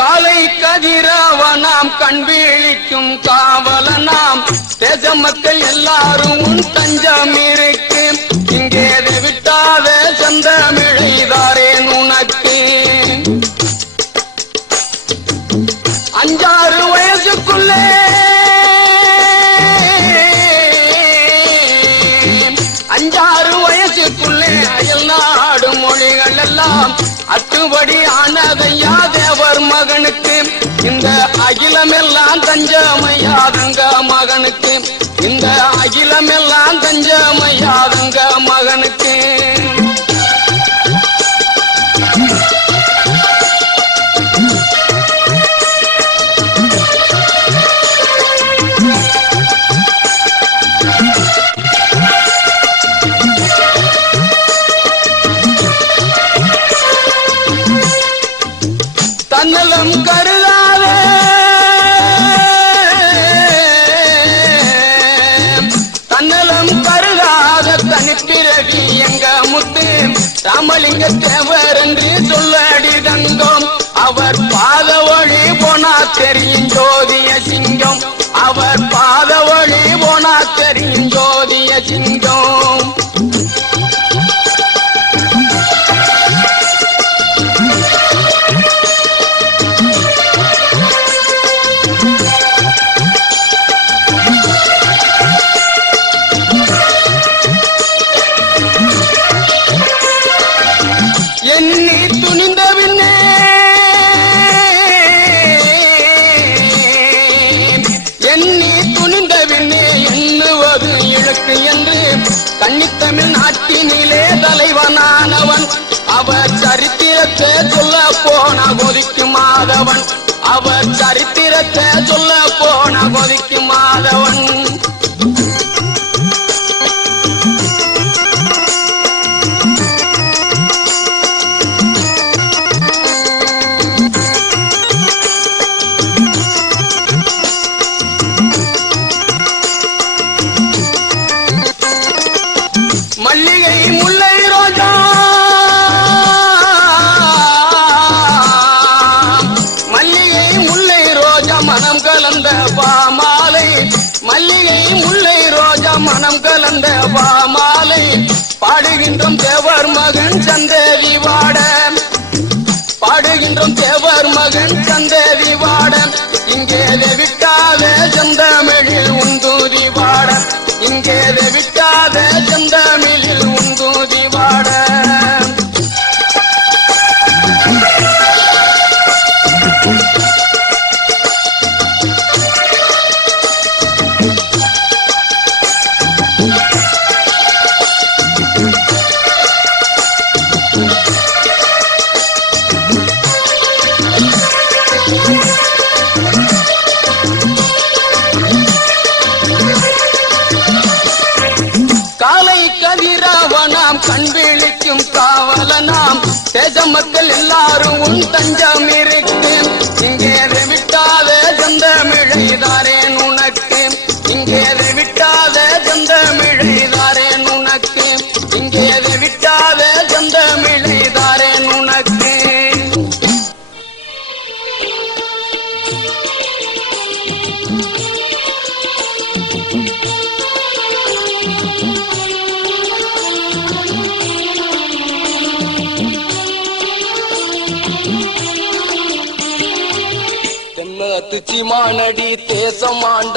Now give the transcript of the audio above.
காலை கதிரவனாம் கண் வீழிக்கும் காவலனாம் தேச மக்கள் எல்லாரும் உன் தஞ்சம் இருக்கு. இங்கே விட்டாத செந்தமிழைதாரேன் உனக்கு. 5-6 வயசுக்குள்ளே அயல் நாடு மொழிகள் எல்லாம் அத்துபடி ஆனதையா தேவர் மகனுக்கு. இந்த அகிலமெல்லாம் தஞ்சமையாதங்க மகனுக்கு. இந்த அகிலமெல்லாம் தஞ்சமையாதங்க மகனுக்கு. தன்னலம் கருதாத தனிப்பிறவி எங்க முத்து ராமலிங்க தேவர் என்று சொல்லடி தந்தோம். அவர் பாத வழி போனா தெரியும் ஜோதிய சிங்கம். அவர் பாத வழி போனா தெரியும் ஜோதிய சிங்கம். எண்ணி துணிந்த பின்னே எண்ணுவது இழுக்கு என்று கன்னித்தமிழ் நாட்டினிலே தலைவனானவன். அவர் சரித்திரத்தை சொல்ல போன கொதிக்கு மாதவன். அவர் சரித்திரத்தை சொல்ல போன கொதிக்கு மாதவன். மல்லிகை முல்லை ரோஜா மல்லிகை முல்லை ரோஜா மனம் கலந்த பாமாலை. மல்லிகை முல்லை ரோஜா மனம் கலந்த பாமாலை. பாடுகின்றோம் தேவர் மகன் சந்தேவி வாட. பாடுகின்றோம் தேவர் மகன் சந்தேவி வாட. இங்கே விட்டாத செந்தமிழில் உந்தூதி வாட. இங்கே விட்டாத செந்தமிழில் உந்தூதி வாட. கதிரவனாம் கண் விழிக்கும் காவலனாம் தேச மக்கள் எல்லாரும் உன் தஞ்சம் இருக்கு. இங்கே விட்டாத செந்தமிழைதாரேன் உனக்கு. இங்கே விட்டாத செந்தமிழைதாரேன் உனக்கு. இங்கே விட்டாத செந்தமிழைதாரேன் உனக்கு. தென்னத்துச்சி மானடி தேசமாண்ட